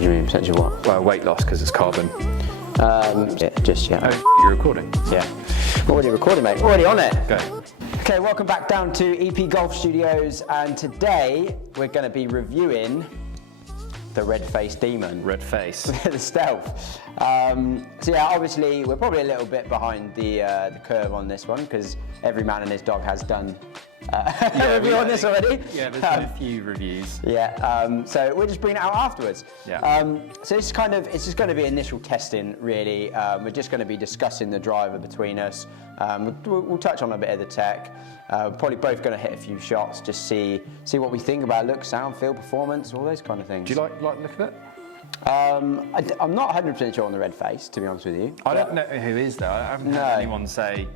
What do you mean, potential what? Well, weight loss because it's carbon. Yeah. Oh, you're recording? Yeah. Already recording, mate. Already on it. Go. Okay, welcome back down to EP Golf Studios, and today we're going to be reviewing the Red Face Demon. Red Face. The Stealth. So yeah, obviously we're probably a little bit behind the curve on this one because every man and his dog has done a review on this already. Yeah, there's been a few reviews. Yeah, so we're just bringing it out afterwards. Yeah. So it's just going to be initial testing, really. We're just going to be discussing the driver between us. We'll touch on a bit of the tech. Probably both going to hit a few shots, just see what we think about look, sound, feel, performance, all those kind of things. Do you like the look of it? I'm not 100% sure on the Red Face, to be honest with you. I don't know who is though. I haven't had anyone say,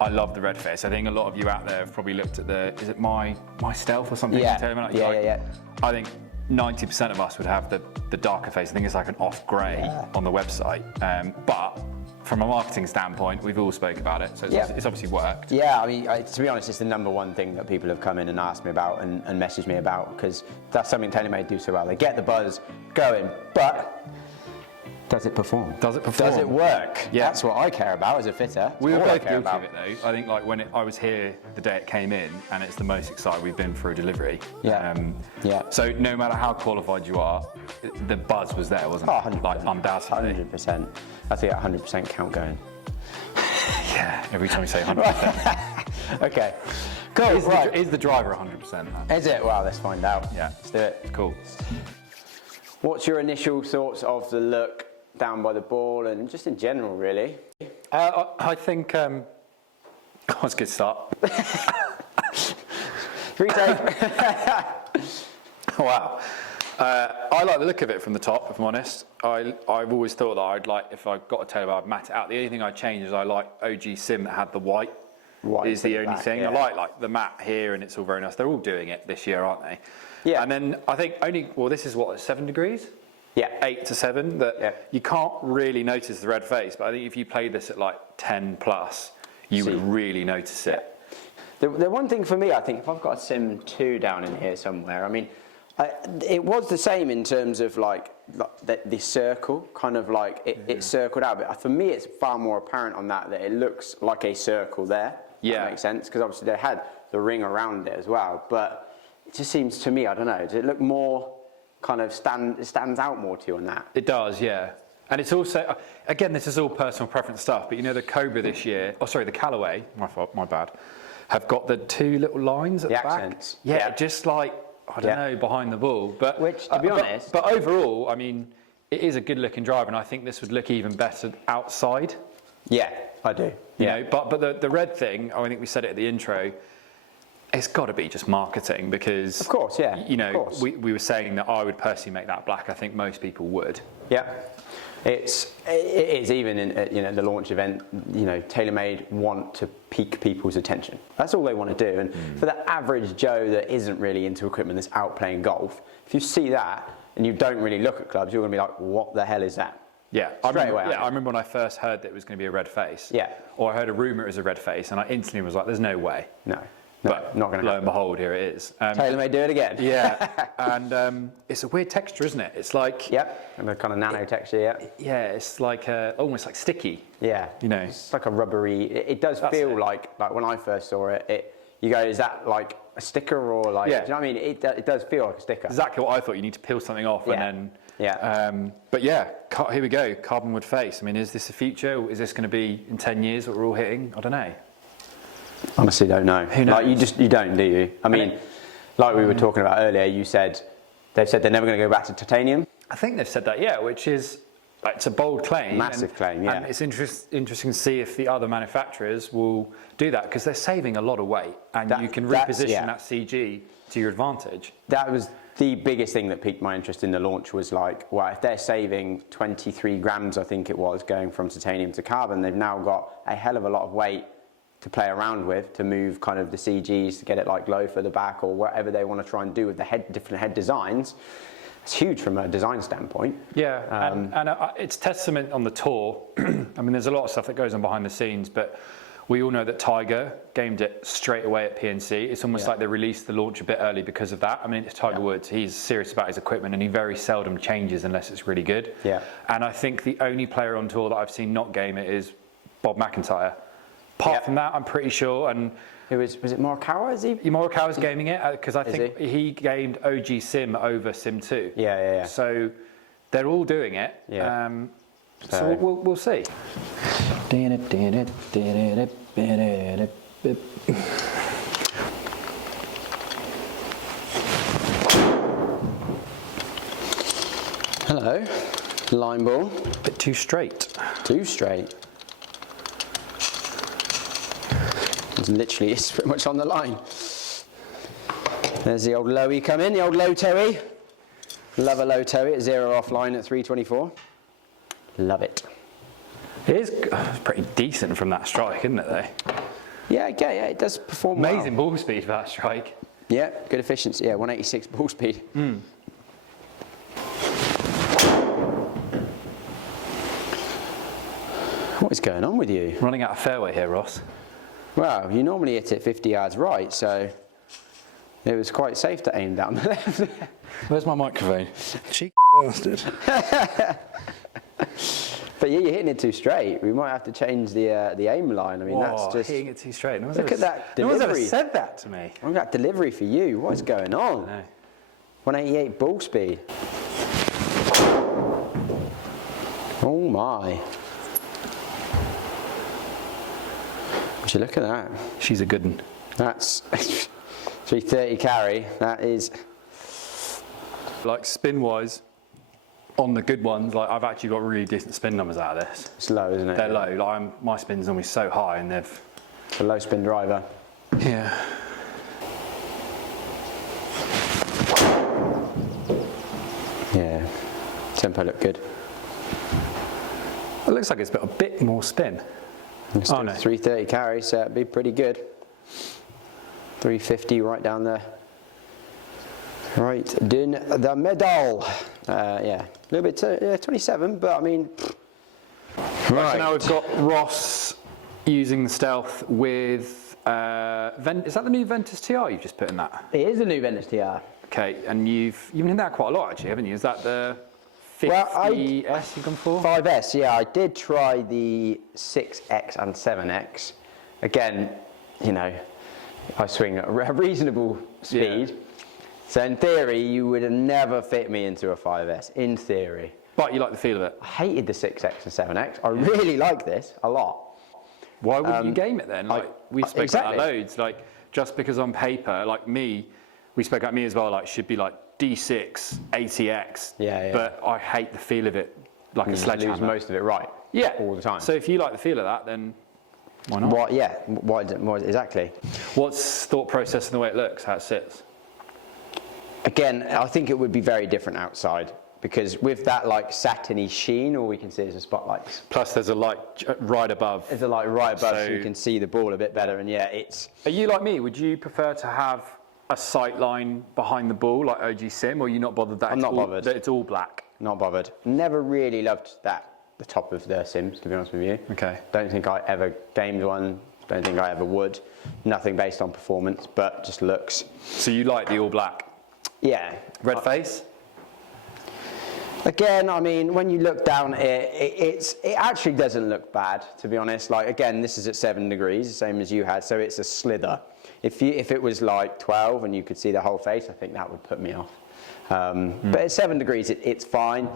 I love the Red Face. I think a lot of you out there have probably looked at is it my Stealth or something? Yeah, Taylormade? yeah. I think 90% of us would have the darker face. I think it's like an off grey on the website. But from a marketing standpoint, we've all spoke about it, so it's obviously worked. Yeah, I mean, to be honest, it's the number one thing that people have come in and asked me about and messaged me about, because that's something Taylormade do so well. They get the buzz going, but does it perform? Does it perform? Does it work? Yeah. That's what I care about as a fitter. We were both guilty of it though. I think like I was here the day it came in, and it's the most excited we've been for a delivery. Yeah. So no matter how qualified you are, the buzz was there, wasn't it? 100%. Like undoubtedly. 100%. I think 100% count going. Yeah. Every time you say 100%. Okay. Cool. Is the driver 100%? Is it? Well, let's find out. Yeah. Let's do it. Cool. What's your initial thoughts of the look down by the ball and just in general, really? I think that's a good start. Retake. Wow. I like the look of it from the top, if I'm honest. I've always thought that I'd like, if I got a Taylormade, I'd matte it out. The only thing I'd change is I like OG Sim that had the white. Is the only thing. Yeah. I like the matte here, and it's all very nice. They're all doing it this year, aren't they? Yeah. And then I think this is what, 7 degrees? Yeah. 8 to 7, you can't really notice the red face, but I think if you played this at like 10 plus, you would really notice it. The one thing for me, I think, if I've got a Sim 2 down in here somewhere, I mean, it was the same in terms of like the circle, kind of like it circled out. But for me, it's far more apparent on that it looks like a circle there. Yeah. That makes sense, because obviously they had the ring around it as well. But it just seems to me, I don't know, does it look more kind of stands out more to you on that? It does, yeah. And it's also, again, this is all personal preference stuff, but you know the Cobra this year, the Callaway, my fault, my bad, have got the 2 little lines at the back. Accents. Yeah, just like, I don't know, behind the ball. But which, to be honest, but overall, I mean, it is a good looking driver, and I think this would look even better outside. Yeah, I do. You know, but the red thing, I think we said it at the intro, it's got to be just marketing, because of course, yeah, you know, we were saying that I would personally make that black. I think most people would. Yeah, it is even in the launch event. You know, Taylormade want to pique people's attention. That's all they want to do. And for the average Joe that isn't really into equipment, that's out playing golf, if you see that and you don't really look at clubs, you're going to be like, what the hell is that? Yeah, I remember when I first heard that it was going to be a red face. Yeah. Or I heard a rumour it was a red face, and I instantly was like, there's no way. No, but not going to happen. Lo and behold, here it is. Taylormade do it again. Yeah, and it's a weird texture, isn't it? It's like... Yep, and a kind of nano texture, yeah. Yeah, it's like almost like sticky. Yeah. You know. It's like a rubbery... It does feel like when I first saw it, you go, is that like a sticker or like... Yeah. Do you know what I mean? It does feel like a sticker. Exactly what I thought. You need to peel something off and then... Yeah. But yeah, here we go. Carbon wood face. I mean, is this a future? Is this going to be in 10 years what we're all hitting? I don't know. Honestly, don't know. Who knows? Like you don't, do you? I mean, like we were talking about earlier, they've said they're never going to go back to titanium. I think they've said that, yeah, which is it's a bold claim. Massive claim, yeah. And it's interesting to see if the other manufacturers will do that, because they're saving a lot of weight, and you can reposition that CG to your advantage. That was the biggest thing that piqued my interest in the launch, was like, well, if they're saving 23 grams, I think it was, going from titanium to carbon, they've now got a hell of a lot of weight to play around with, to move kind of the CGs, to get it like low for the back, or whatever they want to try and do with the different head designs. It's huge from a design standpoint. Yeah, and it's testament on the tour. I mean, there's a lot of stuff that goes on behind the scenes, but We all know that Tiger gamed it straight away at PNC. It's almost like they released the launch a bit early because of that. I mean, it's Tiger Woods. He's serious about his equipment, and he very seldom changes unless it's really good. Yeah. And I think the only player on tour that I've seen not game it is Bob McIntyre. Apart from that, I'm pretty sure. And was it Morikawa? Is he? Morikawa's gaming it because I think he gamed OG Sim over Sim 2. Yeah. So they're all doing it. Yeah. So we'll see. Hello, line ball. Bit too straight. Too straight. It's literally it's pretty much on the line. There's the old lowy come in, the old low toey. Love a low toey at 0 offline at 324. Love it. It is pretty decent from that strike, isn't it, though? Yeah, it does perform Amazing well. ball speed for that strike. Yeah, good efficiency. Yeah, 186 ball speed. What is going on with you? Running out of fairway here, Ross. Well, you normally hit it 50 yards right, so it was quite safe to aim down the left. Where's my microphone? Cheeky bastard. But yeah, you're hitting it too straight. We might have to change the aim line. I mean, that's just hitting it too straight. Look at that delivery. No one's ever said that to me. Look at that delivery for you. What is going on? I know. 188 ball speed. Oh my. Would you look at that? She's a good one. That's 330 carry. That is. Like spin-wise, on the good ones, like I've actually got really decent spin numbers out of this. It's low, isn't it? They're low. Like my spin's normally so high, and they've. It's a low spin driver. Yeah. Yeah. Tempo looked good. It looks like it's got a bit more spin. It's Oh no. 330 carry, so it'd be pretty good. 350 right down there. Right, doing the middle. Yeah, a little bit, 27, but I mean. Right. So now we've got Ross using the Stealth with, is that the new Ventus TR you've just put in that? It is the new Ventus TR. Okay, and you've been in that quite a lot actually, haven't you? Is that the 50S you've gone for? 5S, yeah, I did try the 6X and 7X. Again, you know, I swing at a reasonable speed. Yeah. So in theory, you would have never fit me into a 5S, in theory. But you like the feel of it? I hated the 6X and 7X. I really like this a lot. Why wouldn't you game it then? Like we've spoken about that loads. Like just because on paper, like me, we spoke about me as well. Like should be like D6, ATX. Yeah. But I hate the feel of it, like a sledgehammer. Lose most of it right. Yeah. All the time. So if you like the feel of that, then why not? What? Yeah. What exactly? What's thought process and the way it looks, how it sits? Again, I think it would be very different outside because with that like satiny sheen, all we can see is the spotlights. Plus, there's a light right above. There's a light right above, so you can see the ball a bit better. And yeah, it's. Are you like me? Would you prefer to have a sight line behind the ball like OG Sim, or are you not bothered that I'm not bothered. That it's all black? Not bothered. Never really loved that. The top of the Sims, to be honest with you. Okay. Don't think I ever gamed one. Don't think I ever would. Nothing based on performance, but just looks. So you like the all black? Yeah. Red face? Again, I mean, when you look down at it, it actually doesn't look bad, to be honest. Like, again, this is at 7 degrees, the same as you had, so it's a slither. If it was like 12 and you could see the whole face, I think that would put me off. But at 7 degrees, it's fine.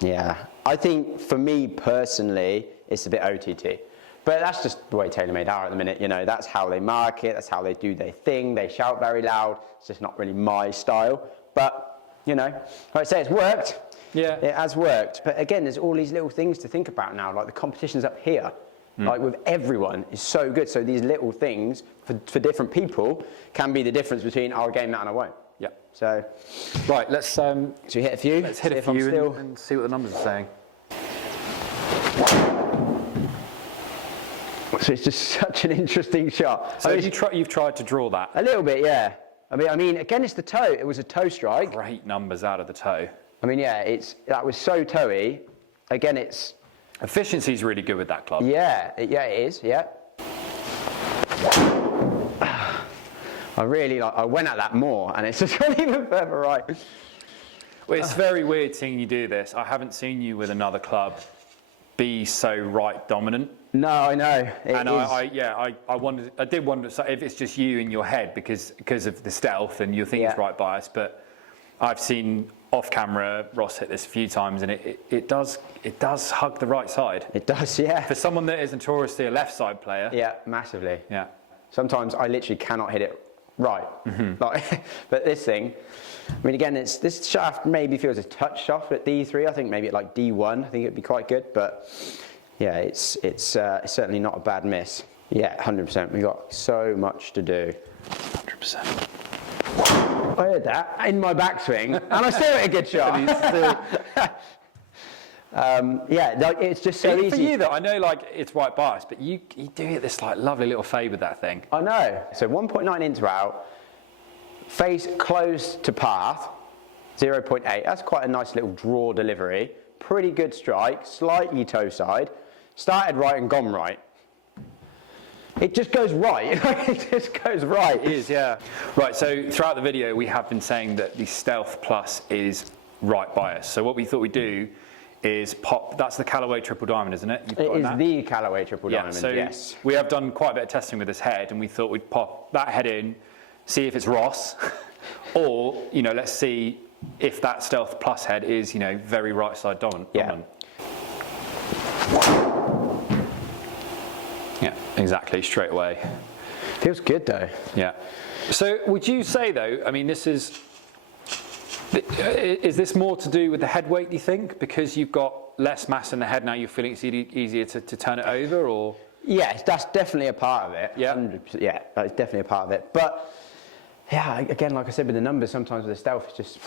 Yeah. I think, for me personally, it's a bit OTT. But that's just the way Taylormade are at the minute, you know, that's how they market, that's how they do their thing, they shout very loud, it's just not really my style. But, you know, like I say, it's worked. Yeah. It has worked. But again, there's all these little things to think about now, like the competition's up here. Like with everyone, is so good. So these little things, for different people, can be the difference between I'll game that and I won't. Yeah. So, right, let's should we hit a few? Let's hit a few and see what the numbers are saying. So it's just such an interesting shot. So you've tried to draw that? A little bit, yeah. I mean, again, it's the toe. It was a toe strike. Great numbers out of the toe. I mean, yeah, that was so toey. Again, it's. Efficiency is really good with that club. Yeah, it is, yeah. I went at that more, and it's just gone even further right. Well, it's very weird seeing you do this. I haven't seen you with another club be so right dominant. No, I know. I did wonder if it's just you in your head because of the stealth and you think it's right bias, but I've seen off camera Ross hit this a few times, and it does hug the right side. It does, yeah. For someone that is notoriously a left side player. Yeah, massively. Yeah. Sometimes I literally cannot hit it right. But this thing, I mean, again, this shaft maybe feels a touch soft at D3. I think maybe at like D1, I think it'd be quite good. But yeah, it's certainly not a bad miss. Yeah, 100%. We got so much to do. 100%. I heard that in my backswing, and I still hit a good shot. It's just so easy. For you, though, I know like it's right bias, but you do hit this like lovely little fade with that thing. I know. So 1.9 into out, face close to path, 0.8. That's quite a nice little draw delivery. Pretty good strike, slightly toe side. Started right and gone right. It just goes right. It just goes right. It is, yeah. Right, so throughout the video, we have been saying that the Stealth Plus is right bias. So what we thought we'd do is pop, that's the Callaway Triple Diamond, isn't it? It is the Callaway Triple Diamond, so yes. We have done quite a bit of testing with this head, and we thought we'd pop that head in, see if it's Ross, or, let's see if that Stealth Plus head is, very right side dominant. Yeah. Yeah, exactly, straight away. Feels good though. Yeah. So would you say though, I mean, is this more to do with the head weight, do you think? Because you've got less mass in the head now, you're feeling it's easier to turn it over, or? Yes, that's definitely a part of it. Yeah. 100%, yeah, that's definitely a part of it. But yeah, again, like I said with the numbers, sometimes with the Stealth, it's just,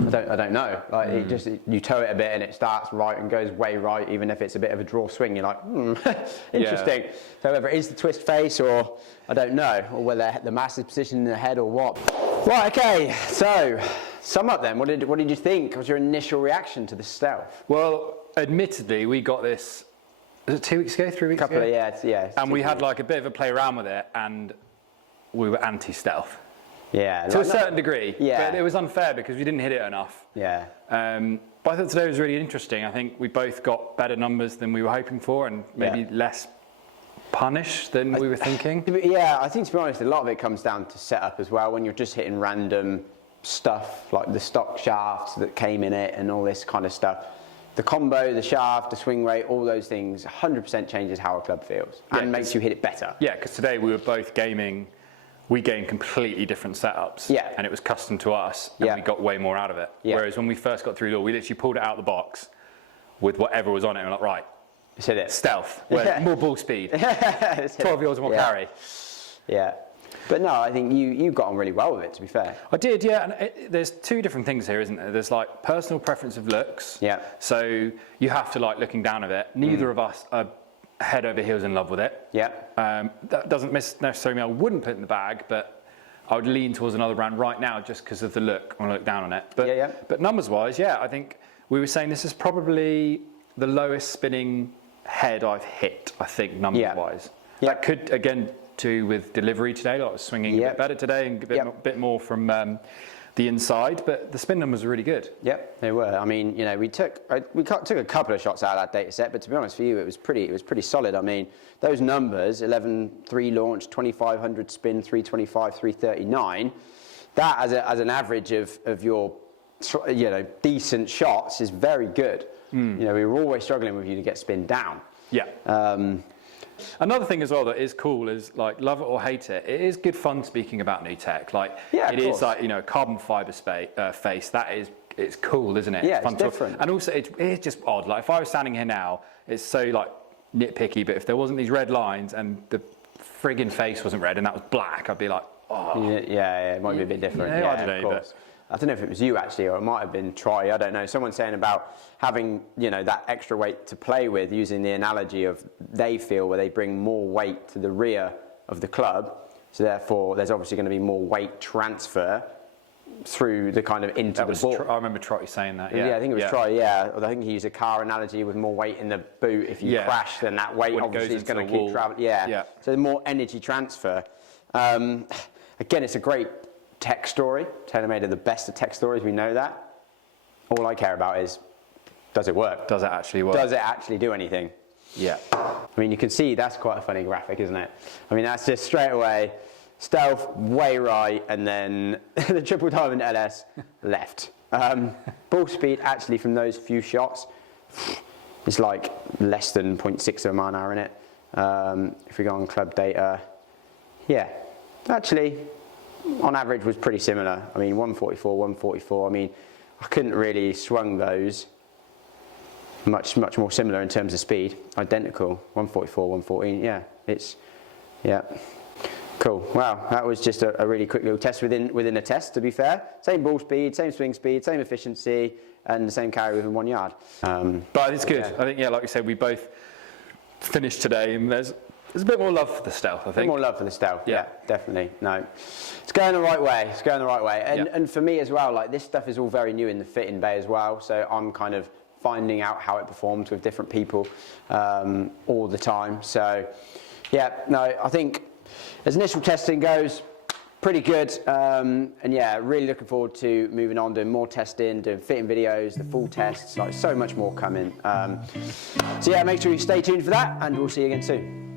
I don't know. Like you toe it a bit and it starts right and goes way right, even if it's a bit of a draw swing. You're like, interesting. Yeah. So whether it is the twist face or I don't know, or whether the mass is positioned in the head or what. Right, okay. So sum up then. What did you think? What was your initial reaction to the Stealth? Well, admittedly, we got this. Was it 2 weeks ago, 3 weeks ago? Yeah. And we had like a bit of a play around with it, and we were anti-Stealth. Yeah. To a certain degree. Yeah. But it was unfair because we didn't hit it enough. Yeah. But I thought today was really interesting. I think we both got better numbers than we were hoping for, and maybe less punish than we were thinking. Yeah, I think to be honest, a lot of it comes down to setup as well. When you're just hitting random stuff, like the stock shafts that came in it and all this kind of stuff. The combo, the shaft, the swing rate, all those things 100% changes how a club feels and makes you hit it better. Yeah, because today we were both gaming. We gained completely different setups, and it was custom to us, and we got way more out of it. Whereas when we first got through the door, we literally pulled it out of the box with whatever was on it, and we're like, right, let's hit it. Stealth, more ball speed, 12 yards more carry. Yeah, but no, I think you got on really well with it, to be fair. I did, yeah, and there's two different things here, isn't there? There's like personal preference of looks, so you have to like looking down at it. Neither of us are head over heels in love with it. Yeah. That doesn't necessarily mean I wouldn't put it in the bag, but I would lean towards another brand right now just because of the look when I look down on it. But, but numbers-wise, I think we were saying this is probably the lowest spinning head I've hit, I think, numbers-wise. Yeah. That could, again, do with delivery today. Like I was swinging a bit better today and a bit more from the inside, but the spin numbers are really good. Yep, they were. I mean, we took a couple of shots out of that data set, but to be honest for you, it was pretty solid. I mean, those numbers, 11.3 launch, 2,500 spin, 325, 339, that as an average of your, decent shots is very good. We were always struggling with you to get spin down. Yeah. Another thing as well that is cool is, like, love it or hate it, it is good fun speaking about new tech. Like, it is like, carbon fiber face, it's cool, isn't it? Yeah, it's fun it's different. And also, it's just odd. Like, if I was standing here now, it's so, like, nitpicky, but if there wasn't these red lines and the friggin' face wasn't red and that was black, I'd be like, oh. Yeah, it might be a bit different. I don't know, but I don't know if it was you actually, or it might have been Troy. I don't know. Someone saying about having, that extra weight to play with, using the analogy of they feel where they bring more weight to the rear of the club. So therefore, there's obviously going to be more weight transfer through the kind of into the ball. I remember Trotty saying that. Yeah, Yeah, I think it was Troy. Yeah, I think he used a car analogy with more weight in the boot. If you crash, then that weight obviously is going to keep traveling. Yeah. So the more energy transfer. Again, it's a great tech story. Taylormade are the best at tech stories. We know that. All I care about is, does it work? Does it actually work? Does it actually do anything? Yeah. I mean, you can see that's quite a funny graphic, isn't it? I mean, that's just straight away. Stealth way right, and then the triple diamond LS left. Ball speed actually from those few shots is like less than 0.6 of a mile an hour in it. If we go on club data, yeah, actually on average was pretty similar. I mean 144, 144. I mean I couldn't really swung those much more similar in terms of speed. Identical, 144, 114. Yeah, yeah. Cool. Wow, that was just a really quick little test within a test, to be fair. Same ball speed, same swing speed, same efficiency, and the same carry within 1 yard. But it's good. Yeah. I think, like you said, we both finished today, and there's a bit more love for the stealth, I think. A bit more love for the stealth, yeah, definitely. No, it's going the right way. It's going the right way. And for me as well, like this stuff is all very new in the fitting bay as well, so I'm kind of finding out how it performs with different people all the time. So, yeah, no, I think as initial testing goes, pretty good. And yeah, really looking forward to moving on, doing more testing, doing fitting videos, the full tests, like so much more coming. So yeah, make sure you stay tuned for that, and we'll see you again soon.